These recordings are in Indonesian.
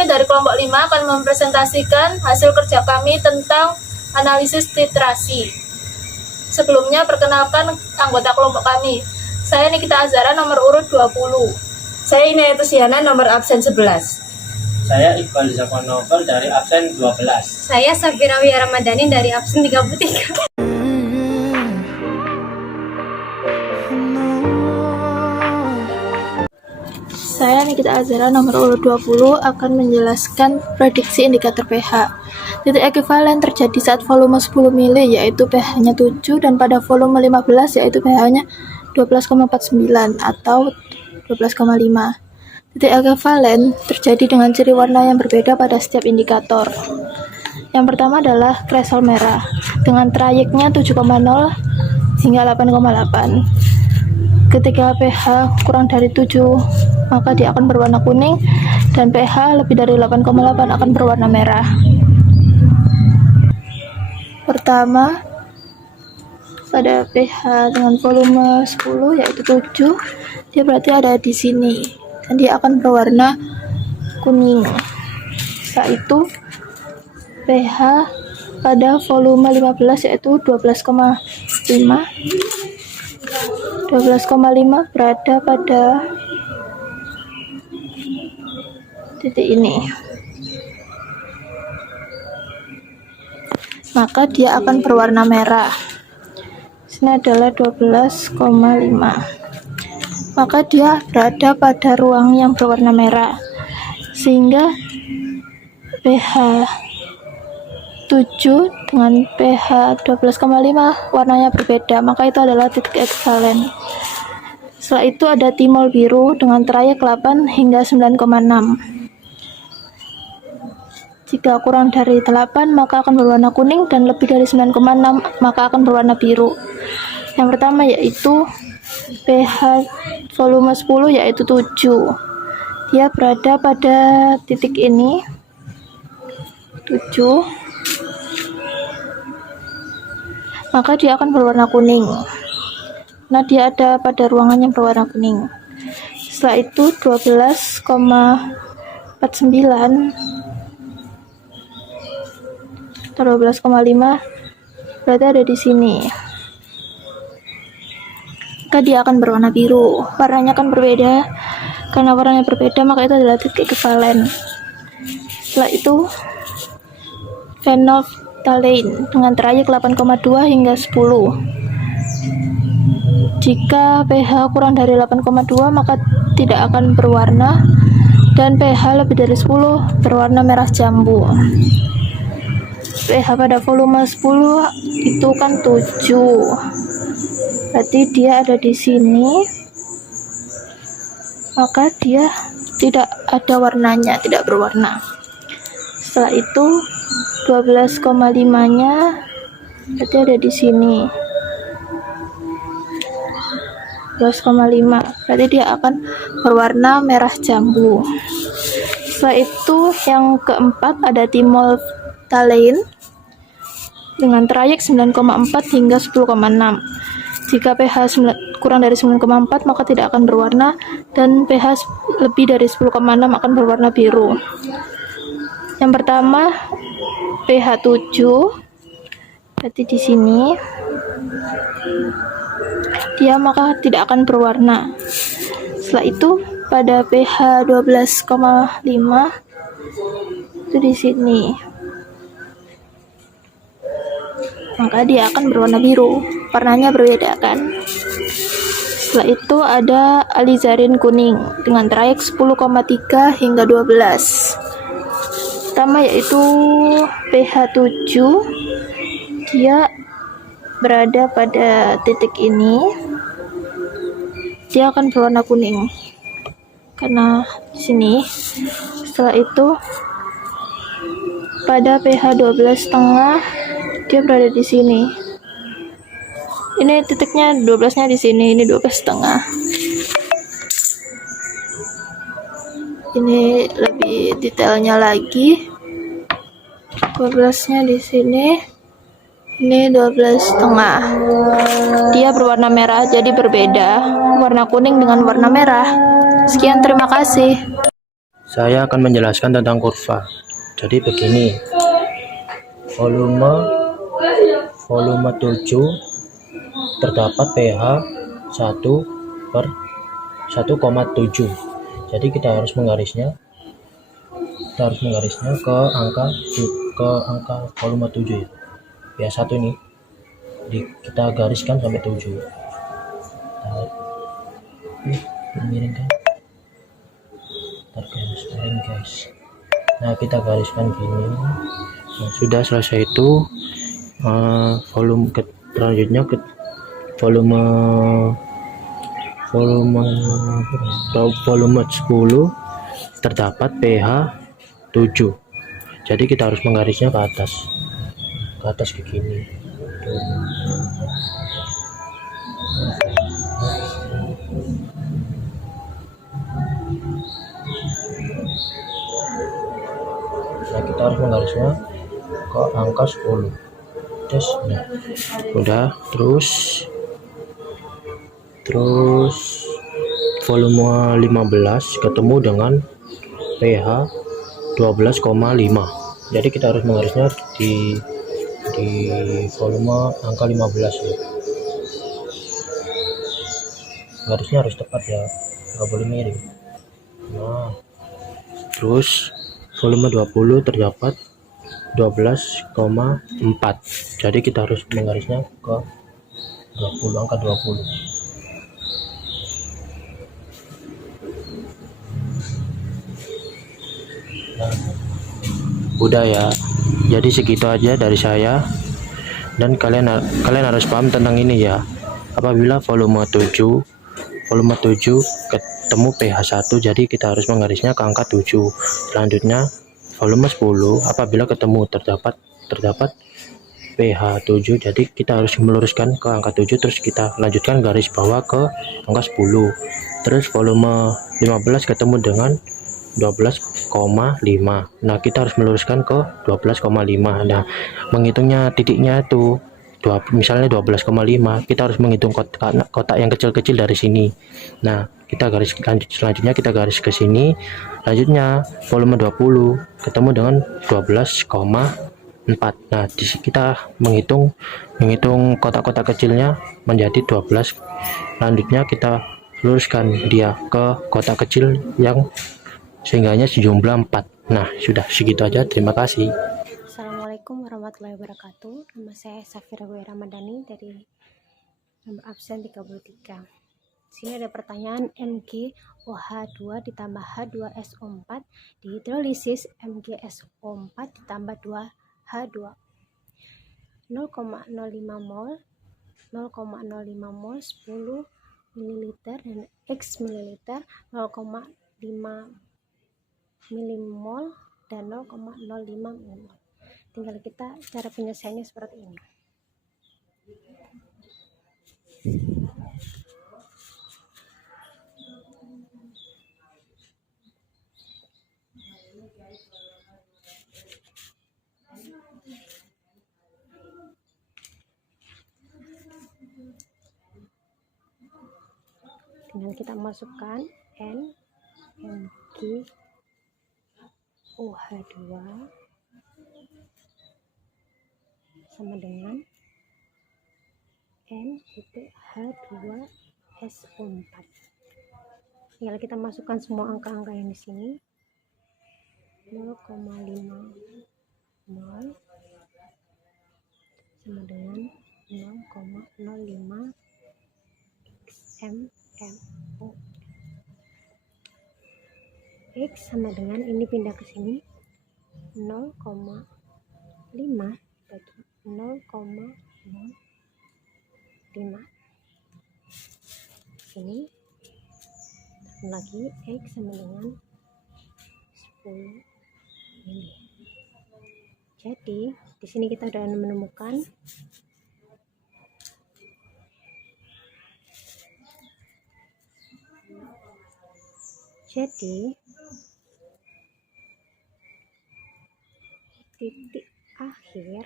kami dari kelompok 5 akan mempresentasikan hasil kerja kami tentang analisis titrasi. Sebelumnya, perkenalkan anggota kelompok kami. Saya Nikita Azhara, nomor urut 20. Saya Inayat Siana, nomor absen 11. Saya Iqbal Zakwan Novel dari absen 12. Saya Safira Wia Ramadhani dari absen 33. Saya Nikita Azhara, nomor urut 20, akan menjelaskan prediksi indikator pH. Titik ekuivalen terjadi saat volume 10 mili yaitu pH-nya 7 dan pada volume 15 yaitu pH-nya 12,49 atau 12,5. Titik ekuivalen terjadi dengan ciri warna yang berbeda pada setiap indikator. Yang pertama adalah threshold merah dengan trayeknya 7,0 hingga 8,8. Ketika pH kurang dari 7, maka dia akan berwarna kuning, dan pH lebih dari 8,8 akan berwarna merah. Pertama, pada pH dengan volume 10 yaitu 7, dia berarti ada di sini dan dia akan berwarna kuning. Setelah itu pH pada volume 15 yaitu 12,5 berada pada titik ini, maka dia akan berwarna merah. Sini adalah 12,5, maka dia berada pada ruang yang berwarna merah, sehingga pH 7 dengan pH 12,5 warnanya berbeda, maka itu adalah titik ekuivalen. Setelah itu ada timol biru dengan trayek 8 hingga 9,6. Jika kurang dari 8 maka akan berwarna kuning, dan lebih dari 9,6 maka akan berwarna biru. Yang pertama yaitu pH volume 10 yaitu 7. Dia berada pada titik ini 7, maka dia akan berwarna kuning. Nah, dia ada pada ruangan yang berwarna kuning. Setelah itu 12,49 atau 12,5 berarti ada di sini. Maka dia akan berwarna biru. Warnanya akan berbeda. Karena warnanya berbeda, maka itu adalah titik ekuivalen. Setelah itu phenolphthalein dengan trayek 8,2 hingga 10. Jika pH kurang dari 8,2 maka tidak akan berwarna, dan pH lebih dari 10 berwarna merah jambu. pH pada volume 10 itu kan 7, berarti dia ada di sini, maka dia tidak ada warnanya, tidak berwarna. Setelah itu 12,5 nya berarti ada di sini, 12,5 berarti dia akan berwarna merah jambu. Setelah itu yang keempat ada timolphthalein dengan trayek 9,4 hingga 10,6. Jika pH kurang dari 9,4 maka tidak akan berwarna, dan pH lebih dari 10,6 akan berwarna biru. Yang pertama pH 7 berarti di sini, dia maka tidak akan berwarna. Setelah itu pada pH 12,5 itu di sini, maka dia akan berwarna biru. Warnanya berbeda kan. Setelah itu ada alizarin kuning dengan trayek 10,3 hingga 12. Pertama yaitu pH 7, dia berada pada titik ini, dia akan berwarna kuning karena di sini. Setelah itu pada pH 12,5 dia berada di sini. Ini titiknya 12-nya di sini, ini 12,5. Ini lebih detailnya lagi. 12-nya di sini. Ini 12,5. Dia berwarna merah, jadi berbeda warna kuning dengan warna merah. Sekian, terima kasih. Saya akan menjelaskan tentang kurva. Jadi begini, volume 7 terdapat pH 1/1,7. Jadi kita harus menggarisnya ke angka volume 7 ya. pH 1 ini kita gariskan sampai 7. Miring kan? Guys. Nah, kita gariskan gini. Nah, sudah selesai itu selanjutnya ke volume 10 terdapat pH 7. Jadi kita harus menggarisnya ke atas ke gini. Nah, kita harus menggarisnya ke angka 10. Nah, udah. Terus volume 15 ketemu dengan pH 12,5. Jadi kita harus menggarisnya di volume angka 15 ya. Garisnya harus tepat ya, nggak boleh miring. Nah, terus volume 20 terdapat 12,4. Jadi kita harus menggarisnya ke 20, angka 20. Nah, udah ya. Jadi segitu aja dari saya, dan kalian harus paham tentang ini ya. Apabila volume 7 ketemu pH 1, jadi kita harus menggarisnya ke angka 7. Selanjutnya volume 10 apabila ketemu terdapat pH 7, jadi kita harus meluruskan ke angka 7, terus kita lanjutkan garis bawah ke angka 10. Terus volume 15 ketemu dengan 12,5. Nah, kita harus meluruskan ke 12,5. Nah, menghitungnya titiknya itu misalnya 12,5, kita harus menghitung kotak yang kecil-kecil dari sini. Nah, kita garis selanjutnya kita garis ke sini. Lanjutnya volume 20 ketemu dengan 12,4. Nah, kita menghitung kotak-kotak kecilnya menjadi 12. Selanjutnya kita luruskan dia ke kotak kecil yang sehingganya sejumlah 4. Nah, sudah segitu aja. Terima kasih. Assalamualaikum warahmatullahi wabarakatuh. Nama saya Safira Ramadhani dari nomor absen 33. Sini ada pertanyaan, MgOH2 ditambah H2SO4 dihidrolisis MgSO4 ditambah 2H2 0,05 mol 0,05 mol 10 ml dan X ml 0,5 milimol dan 0,05 milimol. Tinggal kita cara penyelesaiannya seperti ini. Tinggal kita masukkan MgOH2 sama dengan H2SO4. Tinggal kita masukkan semua angka-angka yang di sini. 0,5 mol sama dengan 0,05 xmMO. X sama dengan ini pindah ke sini 0,5 bagi 0,05. Ini lagi X sama dengan 10 mili. Jadi di sini kita sudah menemukan titik akhir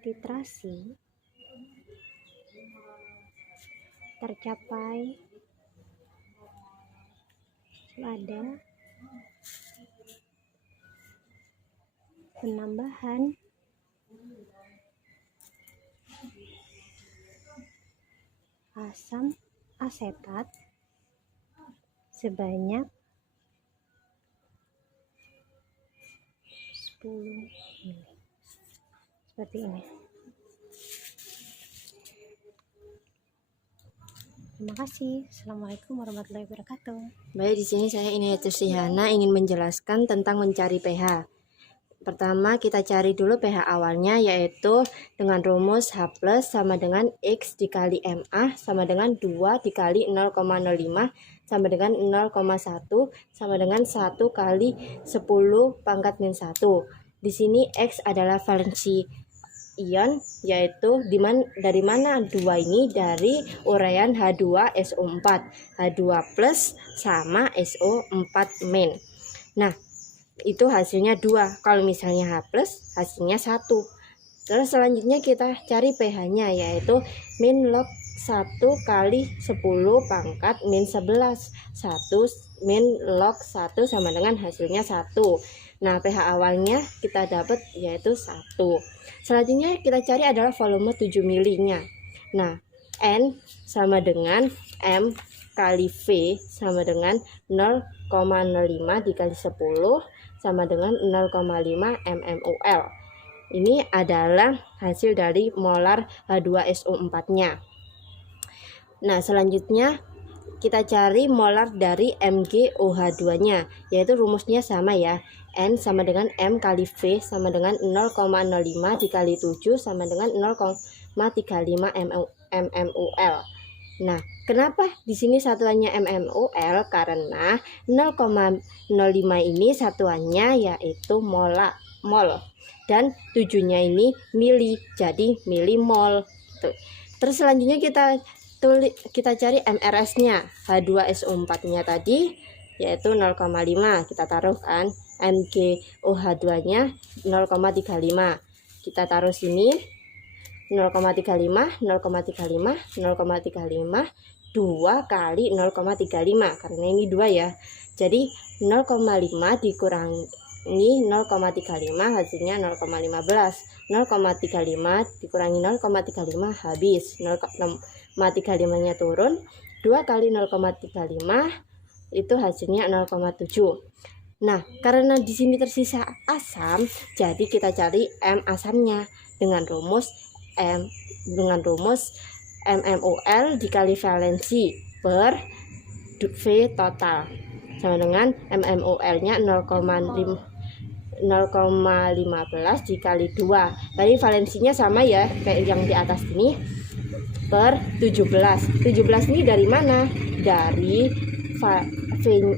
titrasi tercapai pada penambahan asam asetat sebanyak 10 ml. Seperti ini. Terima kasih. Assalamualaikum warahmatullahi wabarakatuh. Baik, di sini saya Inayatus Sihana ingin menjelaskan tentang mencari pH. Pertama, kita cari dulu pH awalnya, yaitu dengan rumus H+ sama dengan X dikali MA sama dengan 2 dikali 0,05 sama dengan 0,1 sama dengan 1 kali 10 pangkat min 1. Di sini X adalah valensi ion, yaitu dari mana 2 ini? Dari uraian H2SO4, H2+ sama SO4-. Nah, itu hasilnya 2. Kalau misalnya H+, hasilnya 1. Terus selanjutnya kita cari pH-nya, yaitu min log 1 kali 10 pangkat min 11. 1 min log 1 sama dengan hasilnya 1. Nah, pH awalnya kita dapat yaitu 1. Selanjutnya kita cari adalah volume 7 ml-nya. Nah, N sama dengan M kali V sama dengan 0,05 dikali 10 sama dengan 0,5 mmol. Ini adalah hasil dari molar H2SO4-nya. Nah, selanjutnya kita cari molar dari MgOH2-nya, yaitu rumusnya sama ya. N sama dengan M kali V sama dengan 0,05 dikali 7 sama dengan 0,35 mmol. Nah, kenapa di sini satuannya mmol? Karena 0,05 ini satuannya yaitu mol dan 7-nya ini mili, jadi milimol. Terus selanjutnya kita cari MRS-nya, H2SO4-nya tadi yaitu 0,5. Kita taruh kan, MgOH2-nya 0,35. Kita taruh sini 0,35, 0,35, 0,35, 2 kali 0,35, karena ini 2 ya. Jadi 0,5 dikurangi 0,35 hasilnya 0,15. 0,35 dikurangi 0,35 habis. 0,35-nya turun, 2 kali 0,35 itu hasilnya 0,7. Nah, karena di sini tersisa asam, jadi kita cari M asamnya dengan rumus mmol dikali valensi per V total sama dengan mmol-nya 0,15 dikali 2. Tadi valensinya sama ya kayak yang di atas ini, per 17. 17 ini dari mana? Dari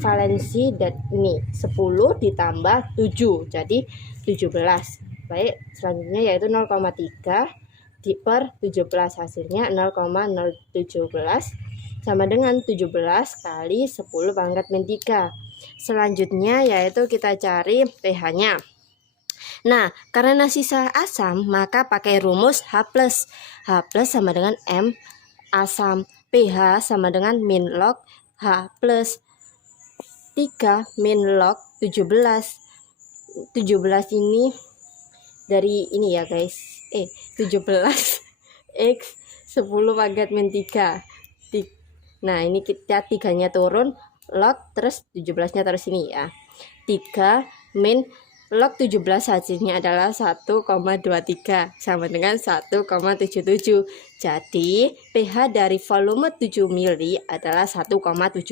valensi ini 10 ditambah 7, jadi 17. Baik, selanjutnya yaitu 0,3 per 17, hasilnya 0,017 sama dengan 17 kali 10 pangkat min 3. Selanjutnya yaitu kita cari pH-nya. Nah, karena sisa asam maka pakai rumus H+. H+ sama dengan M asam, pH sama dengan min log H+, 3 min log 17. 17 ini dari ini ya guys, 17 X 10 pangkat min 3. Nah, ini kita 3-nya turun, log terus 17-nya terus ini ya. 3 min log 17 hasilnya adalah 1,23 sama dengan 1,77. Jadi pH dari volume 7 mili adalah 1,77.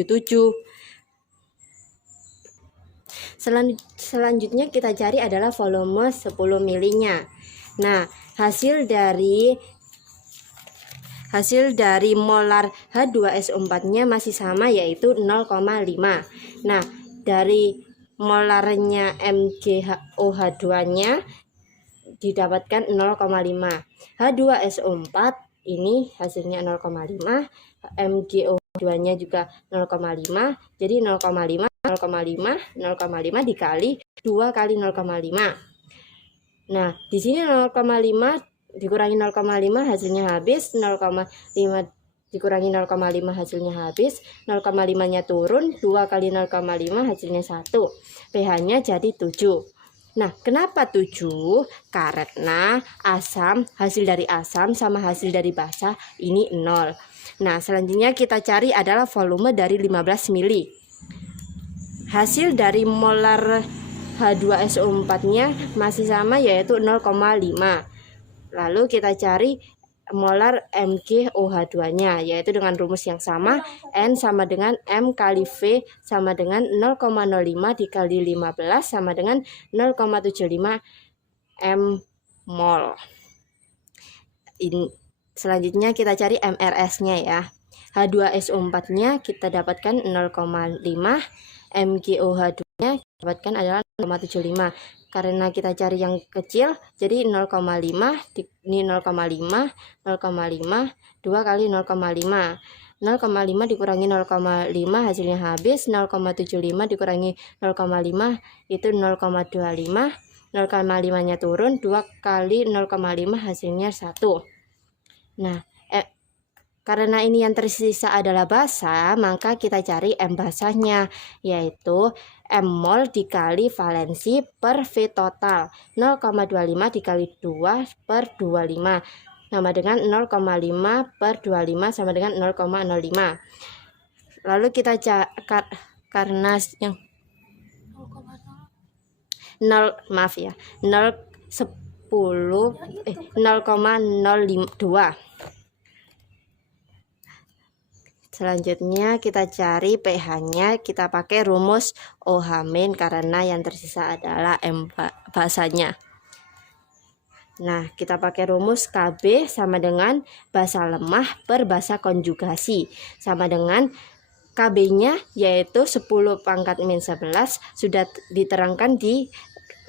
Selanjutnya kita cari adalah volume 10 mili-nya. Nah, hasil dari molar H2SO4-nya masih sama yaitu 0,5. Nah, dari molarnya MgOH2-nya didapatkan 0,5. H2SO4 ini hasilnya 0,5, MgO2-nya juga 0,5. Jadi 0,5 dikali 2 kali 0,5. Nah, di sini 0,5 dikurangi 0,5 hasilnya habis 0,5 dikurangi 0,5 hasilnya habis, 0,5 nya turun, 2 kali 0,5 hasilnya 1, pH nya jadi 7. Nah, kenapa 7? Karena asam, hasil dari asam sama hasil dari basa ini 0. Nah, selanjutnya kita cari adalah volume dari 15 mili. Hasil dari molar H2SO4 nya masih sama, yaitu 0,5. Lalu kita cari molar MgOH2 nya, yaitu dengan rumus yang sama, N sama dengan M kali V sama dengan 0,05 dikali 15 sama dengan 0,75 M mol. Selanjutnya kita cari MRS nya ya. H2SO4 nya kita dapatkan 0,5, MgOH2 nya dapatkan adalah 0,75. Karena kita cari yang kecil, jadi 0,5, ini 0,5, 0,5, 2 kali 0,5. 0,5 dikurangi 0,5 hasilnya habis, 0,75 dikurangi 0,5 itu 0,25, 0,5 nya turun, 2 kali 0,5 hasilnya 1. Nah, karena ini yang tersisa adalah basa, maka kita cari M basahnya, yaitu M mol dikali valensi per V total. 0,25 dikali 2 per 25 sama dengan 0,5 per 25 sama dengan 0,05. Lalu kita karena yang 0, maaf ya, 0,02. Selanjutnya kita cari pH-nya, kita pakai rumus OH- karena yang tersisa adalah M basanya. Nah, kita pakai rumus Kb sama dengan basa lemah per basa konjugasi, sama dengan Kb-nya yaitu 10 pangkat min 11, sudah diterangkan di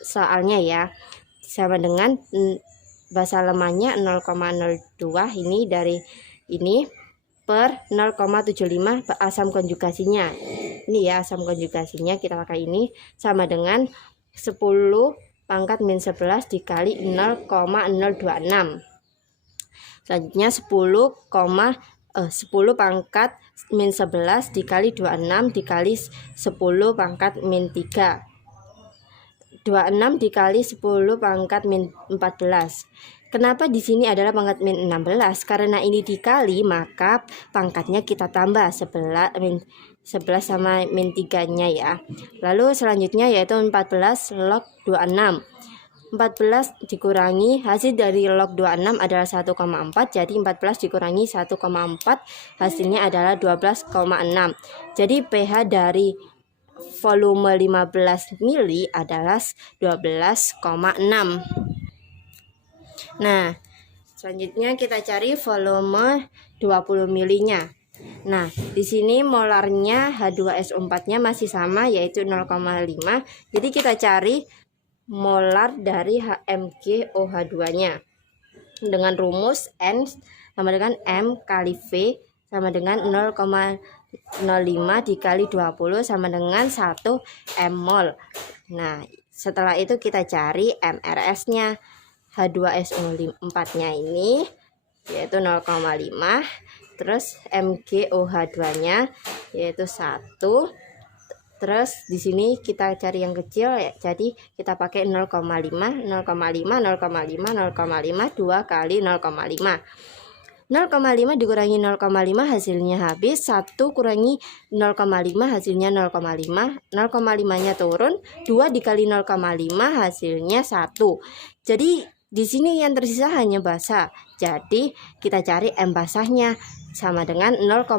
soalnya ya, sama dengan basa lemahnya 0,02, ini dari ini per 0,75 asam konjugasinya. Ini ya asam konjugasinya, kita pakai ini sama dengan 10 pangkat min 11 dikali 0,026. Selanjutnya 10 pangkat min 11 dikali 26 dikali 10 pangkat min 3. 26 dikali 10 pangkat min 14. Kenapa di sini adalah pangkat min 16? Karena ini dikali, maka pangkatnya kita tambah 11 sama min 3-nya ya. Lalu selanjutnya yaitu 14 log 26. 14 dikurangi hasil dari log 26 adalah 1,4, jadi 14 dikurangi 1,4 hasilnya adalah 12,6. Jadi pH dari volume 15 mili adalah 12,6. Nah, selanjutnya kita cari volume 20 milinya. Nah, di sini molarnya H2SO4-nya masih sama, yaitu 0,5. Jadi kita cari molar dari MgOH2-nya dengan rumus N sama dengan M kali V sama dengan 0,05 dikali 20 sama dengan 1 M mol. Nah, setelah itu kita cari MRS-nya. H2SO4-nya ini yaitu 0,5, terus MgOH2-nya yaitu 1. Terus di sini kita cari yang kecil ya, jadi kita pakai 0,5, 0,5, 0,5, 0,5, 2 kali 0,5. 0,5 dikurangi 0,5 hasilnya habis, 1 kurangi 0,5 hasilnya 0,5, 0,5-nya turun, 2 dikali 0,5 hasilnya 1. Jadi di sini yang tersisa hanya basa. Jadi kita cari M basahnya sama dengan 0,5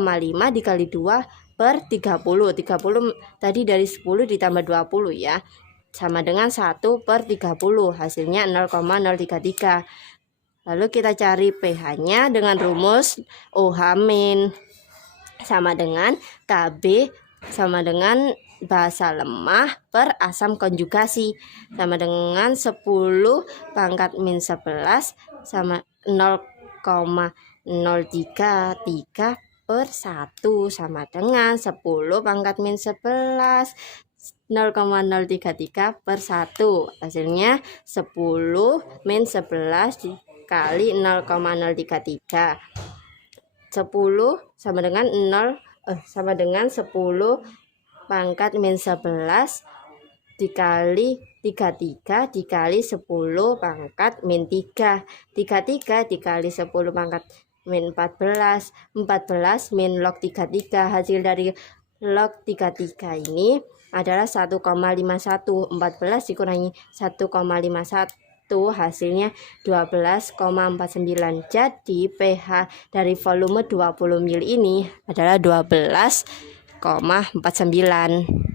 dikali 2 per 30. 30 tadi dari 10 ditambah 20 ya. Sama dengan 1 per 30, hasilnya 0,033. Lalu kita cari pH-nya dengan rumus OH- sama dengan Kb sama dengan basa lemah per asam konjugasi sama dengan 10 pangkat min 11 sama 0,033 per 1 sama dengan 10 pangkat min 11 0,033 per 1, hasilnya 10 min 11 dikali 0,033. 10 sama dengan 10 pangkat min 11 dikali 33 dikali 10 pangkat min 3. 33 dikali 10 pangkat min 14. 14 min log 33. Hasil dari log 33 ini adalah 1,51. 14 dikurangi 1,51 hasilnya 12,49. Jadi pH dari volume 20 ml ini adalah 12,49.